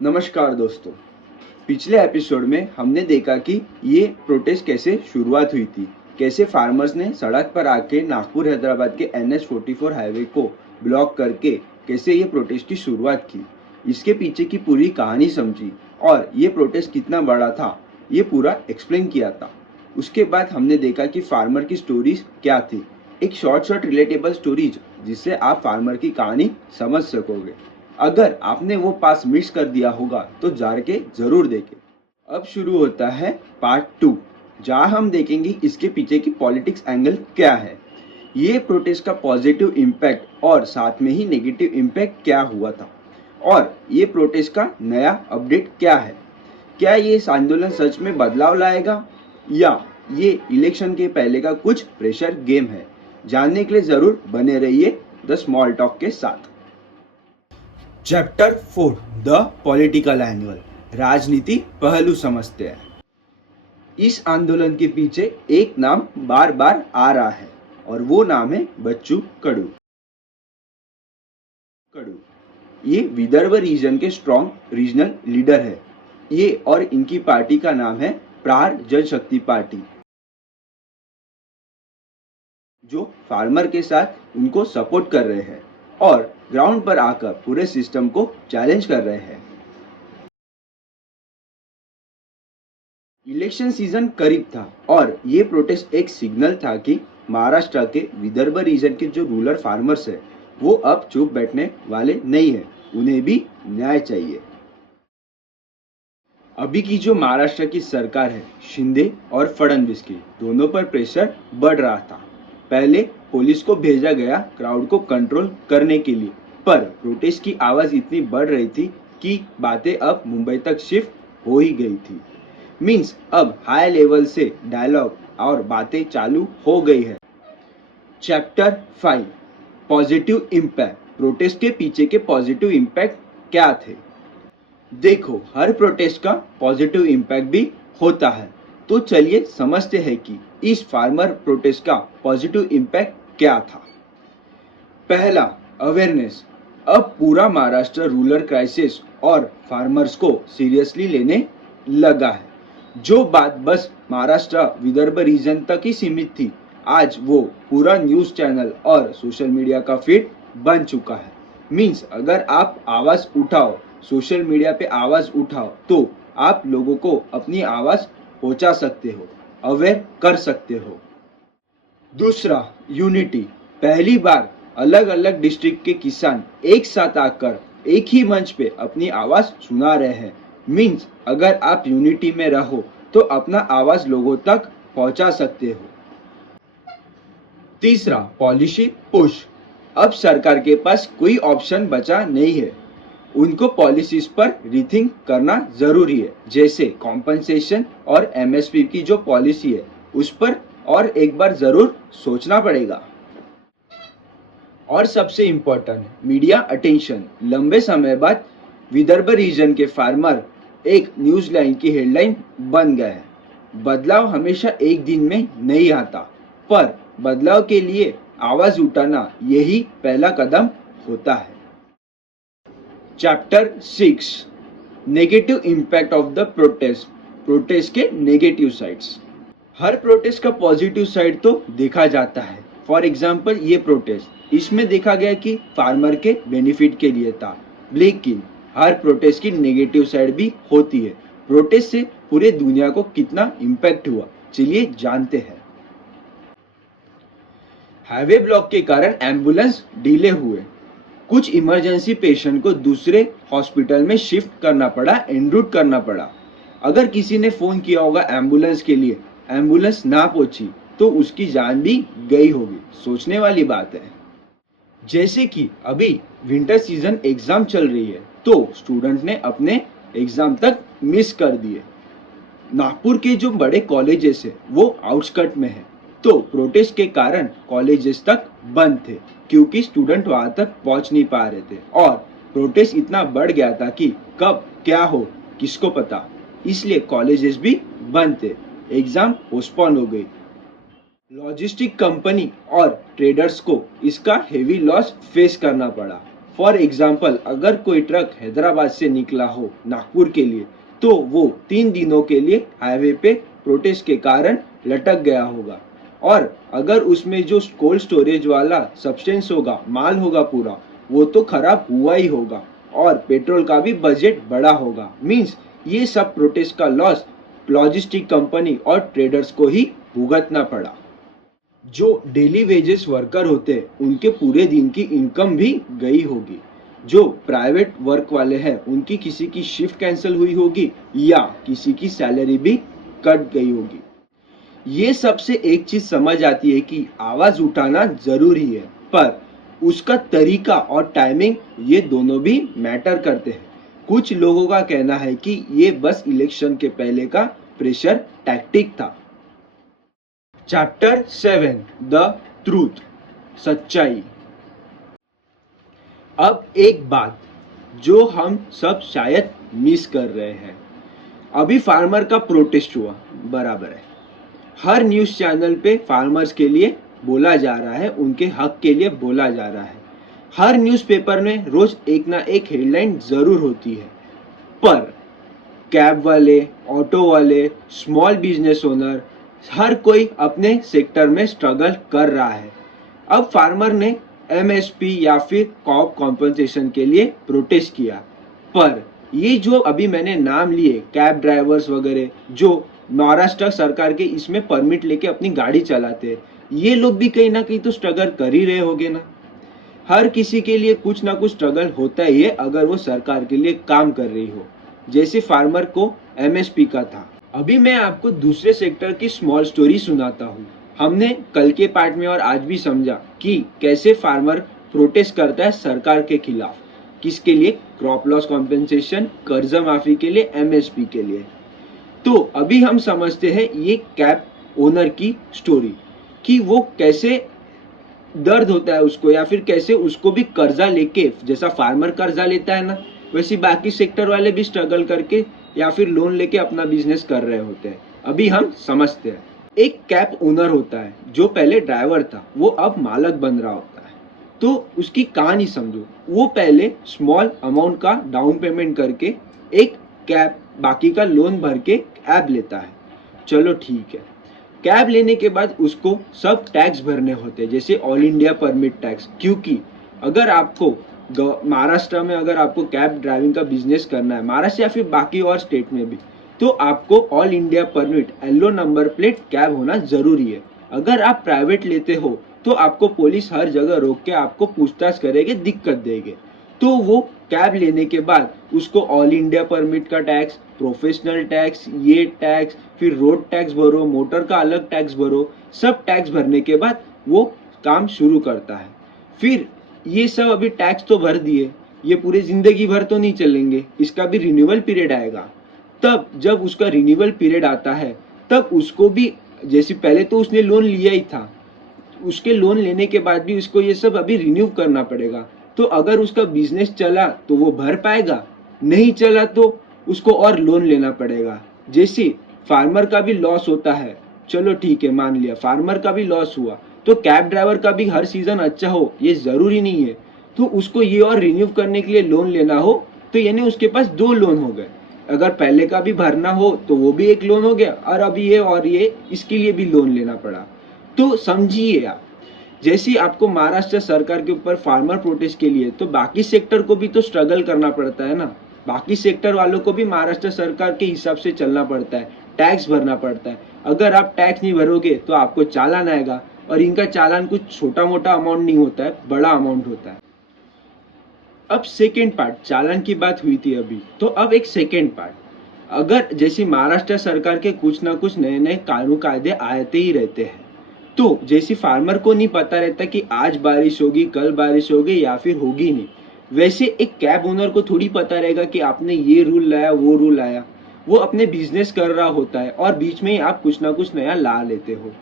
नमस्कार दोस्तों। पिछले एपिसोड में हमने देखा कि ये प्रोटेस्ट कैसे शुरुआत हुई थी, कैसे फार्मर्स ने सड़क पर आके नागपुर हैदराबाद के NH-44 हाईवे को ब्लॉक करके कैसे ये प्रोटेस्ट की शुरुआत की, इसके पीछे की पूरी कहानी समझी और ये प्रोटेस्ट कितना बड़ा था ये पूरा एक्सप्लेन किया था। उसके बाद हमने देखा कि फार्मर की स्टोरीज क्या थी, एक शॉर्ट रिलेटेबल स्टोरीज जिससे आप फार्मर की कहानी समझ सकोगे। अगर आपने वो पास मिस कर दिया होगा तो जाके जरूर देखें। अब शुरू होता है पार्ट 2, जहाँ हम देखेंगे इसके पीछे की पॉलिटिक्स एंगल क्या है, ये प्रोटेस्ट का पॉजिटिव इम्पैक्ट और साथ में ही नेगेटिव इम्पैक्ट क्या हुआ था, और ये प्रोटेस्ट का नया अपडेट क्या है। क्या ये आंदोलन सच में बदलाव लाएगा या ये इलेक्शन के पहले का कुछ प्रेशर गेम है। जानने के लिए जरूर बने रहिए द स्मॉल टॉक के साथ। चैप्टर 4 द पॉलिटिकल एंगल, राजनीति पहलू समझते हैं। इस आंदोलन के पीछे एक नाम बार बार आ रहा है और वो नाम है बच्चू कडू। ये विदर्भ रीजन के स्ट्रॉन्ग रीजनल लीडर है। ये और इनकी पार्टी का नाम है प्रहार जनशक्ति पार्टी, जो फार्मर के साथ उनको सपोर्ट कर रहे हैं और ग्राउंड पर आकर पूरे सिस्टम को चैलेंज कर रहे हैं। इलेक्शन सीजन करीब था और ये प्रोटेस्ट एक सिग्नल था कि महाराष्ट्र के विदर्भ रीजन के जो रूरल फार्मर्स है वो अब चुप बैठने वाले नहीं है, उन्हें भी न्याय चाहिए। अभी की जो महाराष्ट्र की सरकार है, शिंदे और फडणवीस की, दोनों पर प्रेशर बढ़ रहा था। पहले पुलिस को भेजा गया क्राउड को कंट्रोल करने के लिए, पर प्रोटेस्ट की आवाज इतनी बढ़ रही थी कि बातें अब मुंबई तक शिफ्ट हो ही गई थी। मींस अब हाई लेवल से डायलॉग और बातें चालू हो गई है। चैप्टर 5 पॉजिटिव इम्पैक्ट, प्रोटेस्ट के पीछे के पॉजिटिव इम्पैक्ट क्या थे। देखो, हर प्रोटेस्ट का पॉजिटिव इम्पैक्ट भी होता है, तो चलिए समझते हैं कि इस फार्मर प्रोटेस्ट का पॉजिटिव इम्पैक्ट क्या था। पहला, अवेयरनेस। अब पूरा महाराष्ट्र रूरल क्राइसिस और फार्मर्स को सीरियसली लेने लगा है। जो बात बस महाराष्ट्र विदर्भ रीजन तक ही सीमित थी, आज वो पूरा न्यूज चैनल और सोशल मीडिया का फीड बन चुका है। मींस अगर आप आवाज उठाओ, सोशल मीडिया पे आवाज उठाओ, तो आप लोगों को अपनी आवाज पहुंचा सकते हो, अवेयर कर सकते हो। दूसरा, यूनिटी। पहली बार अलग अलग डिस्ट्रिक्ट के किसान एक साथ आकर एक ही मंच पे अपनी आवाज सुना रहे हैं। मींस अगर आप यूनिटी में रहो तो अपना आवाज लोगों तक पहुंचा सकते हो। तीसरा, पॉलिसी पुश। अब सरकार के पास कोई ऑप्शन बचा नहीं है, उनको पॉलिसीज पर रीथिंक करना जरूरी है। जैसे कॉम्पनसेशन और MSP की जो पॉलिसी है उस पर और एक बार जरूर सोचना पड़ेगा। और सबसे इम्पोर्टेंट, मीडिया अटेंशन। लंबे समय बाद विदर्भ रीजन के फार्मर एक न्यूज लाइन की हेडलाइन बन गए हैं। बदलाव हमेशा एक दिन में नहीं आता, पर बदलाव के लिए आवाज उठाना यही पहला कदम होता है। Chapter 6 negative impact of the protest, protest के नेगेटिव साइड्स। हर प्रोटेस्ट का पॉजिटिव साइड तो देखा जाता है। फॉर एग्जाम्पल, ये प्रोटेस्ट, इसमें देखा गया कि फार्मर के बेनिफिट के लिए था, लेकिन हर प्रोटेस्ट की नेगेटिव साइड भी होती है। प्रोटेस्ट से पूरे दुनिया को कितना इम्पैक्ट हुआ, चलिए जानते हैं। हाईवे ब्लॉक के कारण एम्बुलेंस डिले हुए, कुछ इमरजेंसी पेशेंट को दूसरे हॉस्पिटल में शिफ्ट करना पड़ा, एनरूट करना पड़ा। अगर किसी ने फोन किया होगा एम्बुलेंस के लिए, एम्बुलेंस ना पहुंची तो उसकी जान भी गई होगी। सोचने वाली बात है। जैसे कि अभी विंटर सीजन एग्जाम चल रही है, तो स्टूडेंट ने अपने एग्जाम तक मिस कर दिए। नागपुर के जो बड़े कॉलेजेस है वो आउटस्कर्ट में है, तो प्रोटेस्ट के कारण कॉलेजेस तक बंद थे क्योंकि स्टूडेंट वहां तक पहुंच नहीं पा रहे थे और प्रोटेस्ट इतना बढ़ गया था कि कब क्या हो किसको पता, इसलिए कॉलेजेस भी बंद थे, एग्जाम पोस्टपोन हो गई। लॉजिस्टिक कंपनी और ट्रेडर्स को इसका हेवी लॉस फेस करना पड़ा। फॉर एग्जाम्पल अगर कोई ट्रक हैदराबाद से निकला हो नागपुर के लिए तो वो 3 दिनों के लिए हाईवे पे प्रोटेस्ट के कारण लटक गया होगा, और अगर उसमें जो कोल्ड स्टोरेज वाला सब्सटेंस होगा, माल होगा पूरा, वो तो खराब हुआ ही होगा, और पेट्रोल का भी बजट बड़ा होगा। मीन्स ये सब प्रोटेस्ट का लॉस लॉजिस्टिक कंपनी और ट्रेडर्स को ही भुगतना पड़ा। जो डेली वेजेस वर्कर होते हैं उनके पूरे दिन की इनकम भी गई होगी। जो प्राइवेट वर्क वाले हैं उनकी किसी की शिफ्ट कैंसिल हुई होगी या किसी की सैलरी भी कट गई होगी। ये सबसे एक चीज समझ आती है कि आवाज उठाना जरूरी है, पर उसका तरीका और टाइमिंग ये दोनों भी मैटर करते हैं। कुछ लोगों का कहना है कि ये बस इलेक्शन के पहले का प्रेशर टैक्टिक था। चैप्टर 7 द ट्रूथ, सच्चाई। अब एक बात जो हम सब शायद मिस कर रहे हैं, अभी फार्मर का प्रोटेस्ट हुआ, बराबर है। हर न्यूज चैनल पे फार्मर्स के लिए बोला जा रहा है, उनके हक के लिए बोला जा रहा है। हर न्यूज़पेपर में रोज एक ना एक हेडलाइन जरूर होती है, पर कैब वाले, ऑटो वाले, स्मॉल बिजनेस ओनर, हर कोई अपने सेक्टर में स्ट्रगल कर रहा है। अब फार्मर ने एमएसपी या फिर क्रॉप कॉम्पनसेशन के लिए प्रोटेस्ट किया, पर ये जो अभी मैंने नाम लिए कैब ड्राइवर्स वगैरह जो महाराष्ट्र सरकार के इसमें परमिट लेके अपनी गाड़ी चलाते हैं, ये लोग भी कहीं ना कहीं तो स्ट्रगल कर ही रहे होंगे ना। हर किसी के लिए कुछ ना कुछ स्ट्रगल होता ही है अगर वो सरकार के लिए काम कर रही हो, जैसे फार्मर को एमएसपी का था। अभी मैं आपको दूसरे सेक्टर की स्मॉल स्टोरी सुनाता हूँ। हमने कल के पार्ट में और आज भी समझा कि कैसे फार्मर प्रोटेस्ट करता है सरकार के खिलाफ, किसके लिए, क्रॉप लॉस कॉम्पेंसेशन, कर्जा माफी के लिए, एमएसपी के लिए। तो अभी हम समझते हैं ये कैब ओनर की स्टोरी कि वो कैसे दर्द होता है उसको, या फिर कैसे उसको भी कर्जा लेके, जैसा फार्मर कर्जा लेता है ना, वैसे बाकी सेक्टर वाले भी स्ट्रगल करके या फिर लोन लेके अपना बिजनेस कर रहे होते हैं। अभी हम समझते हैं। एक कैब ओनर होता है जो पहले ड्राइवर था, वो अब मालक बन रहा होता है। तो उसकी कहानी समझो। वो पहले स्मॉल अमाउंट का डाउन पेमेंट करके एक कैब, बाकी का लोन भर के कैब लेता है। चलो ठीक है, कैब लेने के बाद उसको सब टैक्स भरने होते हैं, जैसे ऑल इंडिया परमिट टैक्स। क्योंकि अगर आपको महाराष्ट्र में अगर आपको कैब ड्राइविंग का बिजनेस करना है, महाराष्ट्र या फिर बाकी और स्टेट में भी, तो आपको all India permit, yellow number plate cab होना जरूरी है। अगर आप प्राइवेट लेते हो तो आपको पुलिस हर जगह रोक के आपको पूछताछ करेगी, दिक्कत देगी। तो वो कैब लेने के बाद उसको ऑल इंडिया परमिट का टैक्स, प्रोफेशनल टैक्स, ये टैक्स, फिर रोड टैक्स भरो, मोटर का अलग टैक्स भरो, सब टैक्स भरने के बाद वो काम शुरू करता है। फिर ये सब अभी टैक्स तो भर दिए, ये पूरे जिंदगी भर तो नहीं चलेंगे, इसका भी रिन्यूअल पीरियड आएगा। तब जब उसका रिन्यूअल पीरियड आता है तब उसको भी, जैसे पहले तो उसने लोन लिया ही था, उसके लोन लेने के बाद भी उसको ये सब अभी रिन्यू करना पड़ेगा। तो अगर उसका बिजनेस चला तो वो भर पाएगा, नहीं चला तो उसको और लोन लेना पड़ेगा। जैसे फार्मर का भी लॉस होता है, चलो ठीक है मान लिया फार्मर का भी लॉस हुआ, तो कैब ड्राइवर का भी हर सीजन अच्छा हो ये जरूरी नहीं है। तो उसको ये और रिन्यू करने के लिए लोन लेना हो तो यानी उसके पास 2 लोन हो गए। अगर पहले का भी भरना हो तो वो भी एक लोन हो गया, और अभी ये और ये इसके लिए भी लोन लेना पड़ा। तो समझिए आप, जैसे आपको महाराष्ट्र सरकार के ऊपर फार्मर प्रोटेस्ट के लिए, तो बाकी सेक्टर को भी तो स्ट्रगल करना पड़ता है ना। बाकी सेक्टर वालों को भी महाराष्ट्र सरकार के हिसाब से चलना पड़ता है, टैक्स भरना पड़ता है। अगर आप टैक्स नहीं भरोगे तो आपको चालान आएगा, और इनका चालान कुछ छोटा मोटा अमाउंट नहीं होता है, बड़ा अमाउंट होता है। अब सेकेंड पार्ट, चालान की बात हुई थी अभी, तो अब एक सेकेंड पार्ट, अगर जैसे महाराष्ट्र सरकार के कुछ ना कुछ नए नए कानून कायदे आते ही रहते हैं, तो जैसे फार्मर को नहीं पता रहता कि आज बारिश होगी, कल बारिश होगी या फिर होगी नहीं, वैसे एक कैब ओनर को थोड़ी पता रहेगा कि आपने ये रूल लाया वो रूल लाया। वो अपने बिजनेस कर रहा होता है और बीच में ही आप कुछ ना कुछ नया ला लेते हो,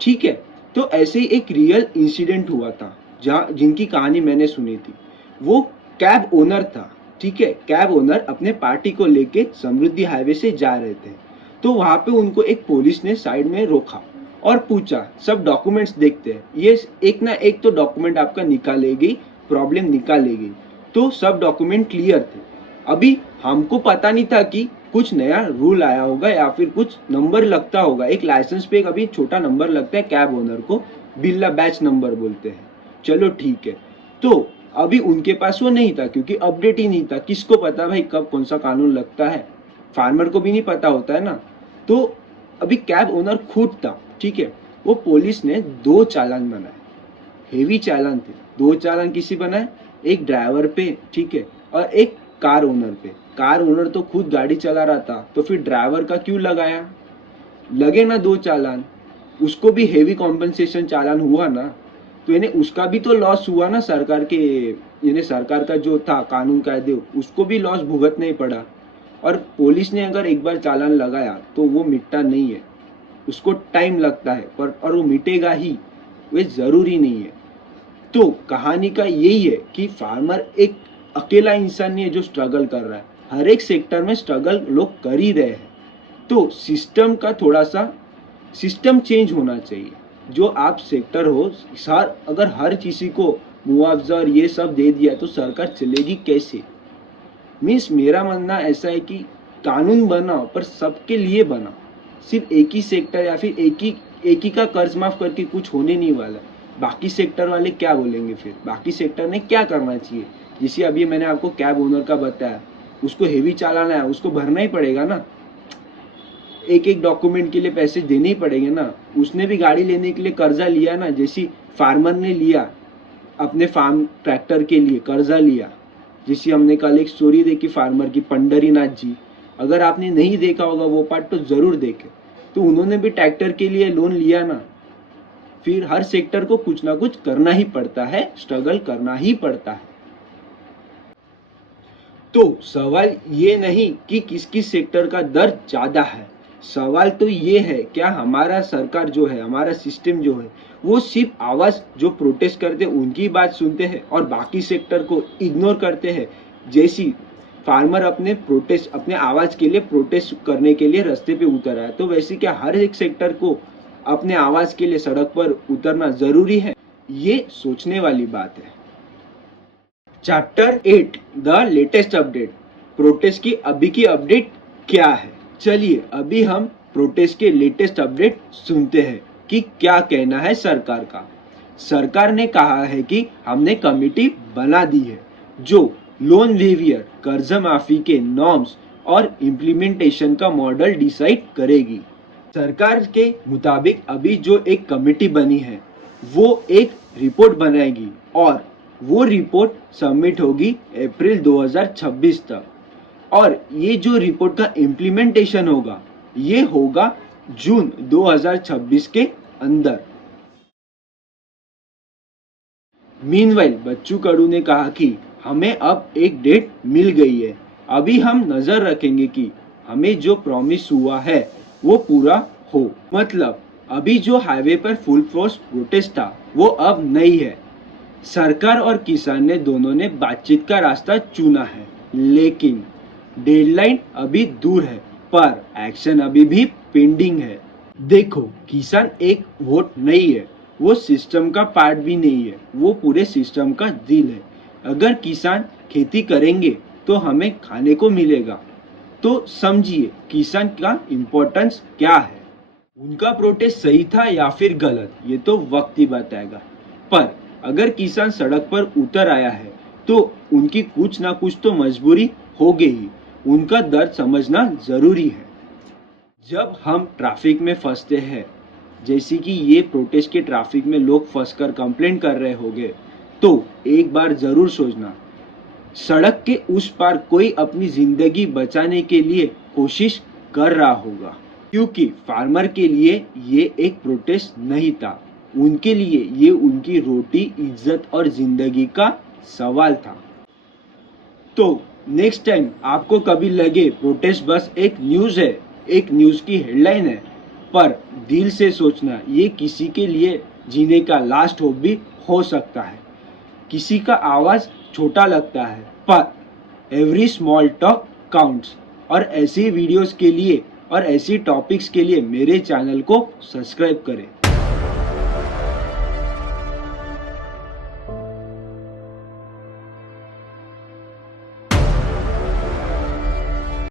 ठीक है। तो ऐसे ही एक रियल इंसिडेंट हुआ था जहाँ जिनकी कहानी मैंने सुनी थी। वो कैब ओनर था, ठीक है। कैब ओनर अपने पार्टी को लेके समृद्धि हाईवे से जा रहे थे, तो वहां पे उनको एक पुलिस ने साइड में रोका और पूछा, सब डॉक्यूमेंट्स देखते हैं, ये एक ना एक तो डॉक्यूमेंट आपका निकालेगी, प्रॉब्लम निकालेगी। तो सब डॉक्यूमेंट क्लियर थे। अभी हमको पता नहीं था कि कुछ नया रूल आया होगा या फिर कुछ नंबर लगता होगा। एक लाइसेंस पे अभी छोटा नंबर लगता है कैब ओनर को, बिल्ला बैच नंबर बोलते हैं। चलो ठीक है, तो अभी उनके पास वो नहीं था क्योंकि अपडेट ही नहीं था। किसको पता भाई कब कौन सा कानून लगता है, फार्मर को भी नहीं पता होता है ना। तो अभी कैब ओनर खुद था, ठीक है, वो पुलिस ने 2 चालान बनाए, हेवी चालान थे। 2 चालान किसी बनाए, एक ड्राइवर पे, ठीक है, और एक कार ओनर पे। कार ओनर तो खुद गाड़ी चला रहा था, तो फिर ड्राइवर का क्यों लगाया? लगे ना 2 चालान, उसको भी हेवी कॉम्पनसेशन चालान हुआ ना, तो यानी उसका भी तो लॉस हुआ ना सरकार के, यानी सरकार का जो था कानून कायदे, उसको भी लॉस भुगतना ही पड़ा। और पुलिस ने अगर एक बार चालान लगाया तो वो मिटता नहीं है, उसको टाइम लगता है, पर और वो मिटेगा ही, वे जरूरी नहीं है। तो कहानी का यही है कि फार्मर एक अकेला इंसान नहीं है जो स्ट्रगल कर रहा है, हर एक सेक्टर में स्ट्रगल लोग कर ही रहे हैं। तो सिस्टम का थोड़ा सा सिस्टम चेंज होना चाहिए। जो आप सेक्टर हो सर, अगर हर किसी को मुआवजा और ये सब दे दिया तो सरकार चलेगी कैसे? मीन्स मेरा मानना ऐसा है कि कानून बनाओ पर सबके लिए बनाओ। सिर्फ एक ही सेक्टर या फिर एक ही का कर्ज माफ करके कुछ होने नहीं वाला। बाकी सेक्टर वाले क्या बोलेंगे? फिर बाकी सेक्टर ने क्या करना चाहिए? जैसे अभी मैंने आपको कैब ओनर का बताया, उसको हेवी चालान है, उसको भरना ही पड़ेगा ना, एक एक डॉक्यूमेंट के लिए पैसे देने ही पड़ेंगे ना। उसने भी गाड़ी लेने के लिए कर्जा लिया ना, जैसी फार्मर ने लिया अपने फार्म ट्रैक्टर के लिए कर्जा लिया। जैसे हमने कल एक स्टोरी देखी फार्मर की, पंडरीनाथ जी, अगर आपने नहीं देखा होगा वो पार्ट तो जरूर देखे। तो उन्होंने भी ट्रैक्टर के लिए लोन लिया ना। फिर हर सेक्टर को कुछ ना कुछ करना ही पड़ता है, स्ट्रगल करना ही पड़ता है। तो सवाल ये नहीं कि किस किस सेक्टर का दर्द ज्यादा है, सवाल तो ये है क्या हमारा सरकार जो है, हमारा सिस्टम जो है, वो सिर्फ आवाज जो प्रोटेस्ट करते हैं उनकी बात सुनते हैं और बाकी सेक्टर को इग्नोर करते हैं। जैसी फार्मर अपने प्रोटेस्ट, अपने आवाज के लिए प्रोटेस्ट करने के लिए रास्ते पे उतर आया, तो वैसे क्या हर एक सेक्टर को अपने आवाज के लिए सड़क पर उतरना जरूरी है? ये सोचने वाली बात है। Chapter 8 the latest update. Protest की अभी की अपडेट क्या है? चलिए अभी हम प्रोटेस्ट के लेटेस्ट अपडेट सुनते हैं कि क्या कहना है सरकार का। सरकार ने कहा है कि हमने कमेटी बना दी है जो लोन वेवियर, कर्ज माफी के नॉर्म्स और इम्प्लीमेंटेशन का मॉडल डिसाइड करेगी। सरकार के मुताबिक अभी जो एक कमेटी बनी है वो एक रिपोर्ट बनाएगी और वो रिपोर्ट सबमिट होगी अप्रैल 2026 तक। और ये जो रिपोर्ट का इम्प्लीमेंटेशन होगा ये होगा जून 2026 के अंदर। मीनवाइल बच्चू कडू ने कहा कि हमें अब एक डेट मिल गई है, अभी हम नजर रखेंगे कि हमें जो प्रॉमिस हुआ है वो पूरा हो। मतलब अभी जो हाईवे पर फुल फोर्स प्रोटेस्ट था वो अब नहीं है। सरकार और किसान ने दोनों ने बातचीत का रास्ता चुना है, लेकिन डेडलाइन अभी दूर है, पर एक्शन अभी भी पेंडिंग है। देखो, किसान एक वोट नहीं है, वो सिस्टम का पार्ट भी नहीं है, वो पूरे सिस्टम का दिल है। अगर किसान खेती करेंगे तो हमें खाने को मिलेगा। तो समझिए किसान का इम्पोर्टेंस क्या है। उनका प्रोटेस्ट सही था या फिर गलत, ये तो वक्त ही बताएगा। पर अगर किसान सड़क पर उतर आया है तो उनकी कुछ ना कुछ तो मजबूरी हो गई, उनका दर्द समझना जरूरी है। जब हम ट्रैफिक में फंसते हैं, जैसे कि ये प्रोटेस्ट के ट्रैफिक में लोग फंसकर कंप्लेंट कर रहे होंगे, तो एक बार जरूर सोचना सड़क के उस पार कोई अपनी जिंदगी बचाने के लिए कोशिश कर रहा होगा। क्योंकि फार्मर के लिए ये एक प्रोटेस्ट नहीं था, उनके लिए ये उनकी रोटी, इज्जत और जिंदगी का सवाल था। तो नेक्स्ट टाइम आपको कभी लगे प्रोटेस्ट बस एक न्यूज है, एक न्यूज की हेडलाइन है, पर दिल से सोचना ये किसी के लिए जीने का लास्ट होप भी हो सकता है। किसी का आवाज छोटा लगता है, पर एवरी स्मॉल टॉक काउंट्स। और ऐसी वीडियोस के लिए और ऐसी टॉपिक्स के लिए मेरे चैनल को सब्सक्राइब करें।